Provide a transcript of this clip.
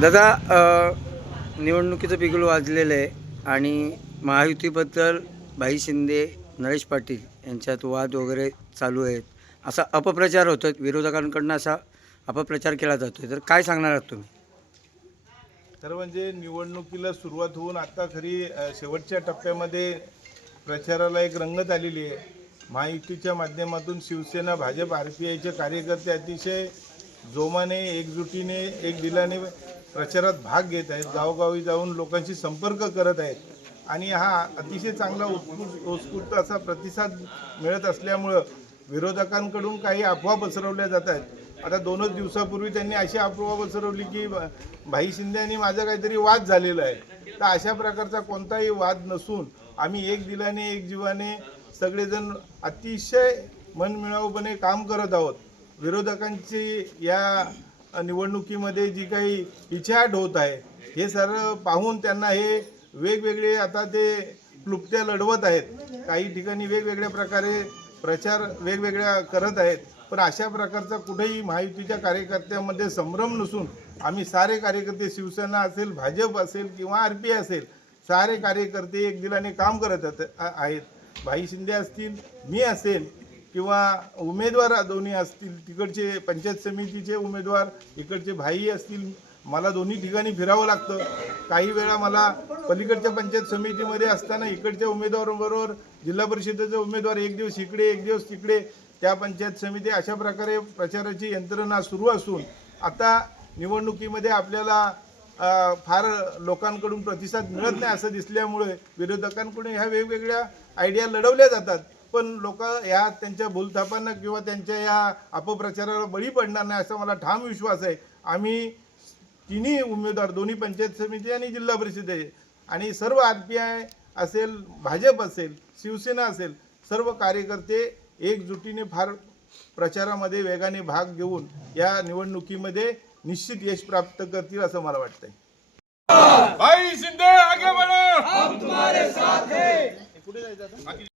दादा, निवडणुकीचं बिगुल वाजलेलं आहे आणि महायुतीबद्दल भाई शिंदे, नरेश पाटील यांच्यात वाद वगैरे चालू आहेत. असा अपप्रचार होतो, विरोधकांकडून असा अपप्रचार केला जातो. तर काय सांगणार आहात तुम्ही? तर म्हणजे निवडणुकीला सुरुवात होऊन आता खरी शेवटच्या टप्प्यामध्ये प्रचाराला एक रंगत आलेली आहे. महायुतीच्या माध्यमातून शिवसेना, भाजप, RPIचे कार्यकर्ते अतिशय जोमाने, एकजुटीने, एक दिलाने प्रचारात भाग घेत आहेत. गावोगावी जाऊन लोकांशी संपर्क करत आहेत आणि हा अतिशय चांगला उत्स्फूर्त असा प्रतिसाद मिळत असल्यामुळं विरोधकांकडून काही अफवा पसरवल्या जात आहेत. आता 2च दिवसापूर्वी त्यांनी अशी अफवा पसरवली की भाई शिंदे आणि माझा काहीतरी वाद झालेला आहे. तर अशा प्रकारचा कोणताही वाद नसून आम्ही एक दिलाने, एक जीवाने सगळेजण अतिशय मनमिळाऊपणे काम करत आहोत. विरोधकांची या निवडणुकीमध्ये जी काही पिछेहाट होत आहे हे सर्व पाहून त्यांना हे वेगवेगळे आता ते क्लुप्त्या लढवत आहेत. काही ठिकाणी वेगवेगळ्या प्रकारे प्रचार वेगवेगळ्या करत आहेत. पण अशा प्रकारचा कुठेही महायुतीच्या कार्यकर्त्यांमध्ये संभ्रम नसून आम्ही सारे कार्यकर्ते, शिवसेना असेल, भाजप असेल किंवा RPI असेल, सारे कार्यकर्ते एक दिलाने काम करत आहेत. भाई शिंदे असतील, मी असेल किंवा उमेदवार दोन्ही असतील, तिकडचे पंचायत समितीचे उमेदवार, इकडचे भाई असतील, मला दोन्ही ठिकाणी फिरावं लागतं. काही वेळा मला पलीकडच्या पंचायत समितीमध्ये असताना इकडच्या उमेदवाराबरोबर जिल्हा परिषदेचे उमेदवार एक दिवस इकडे, एक दिवस तिकडे, त्या पंचायत समिती, अशा प्रकारे प्रचाराची यंत्रणा सुरू असून आता निवडणुकीमध्ये आपल्याला फार लोकांकडून प्रतिसाद मिळत नाही असं दिसल्यामुळे विरोधकांकडून ह्या वेगवेगळ्या आयडिया लढवल्या जातात. पण लोक ह्या त्यांच्या भूलथापांना किंवा त्यांच्या या अपप्रचाराला बळी पडणार नाही असा मला ठाम विश्वास आहे. आम्ही तिन्ही उमेदवार, दोन्ही पंचायत समिती आणि जिल्हा परिषद आणि सर्व RPI असेल, भाजप असेल, शिवसेना असेल, सर्व कार्यकर्ते एकजुटीने फार प्रचारामध्ये वेगाने भाग घेऊन या निवडणुकीमध्ये निश्चित यश प्राप्त करतील असं मला वाटतंय. भाई शिंदे आगे बढ़ो, हम तुम्हारे साथ हैं.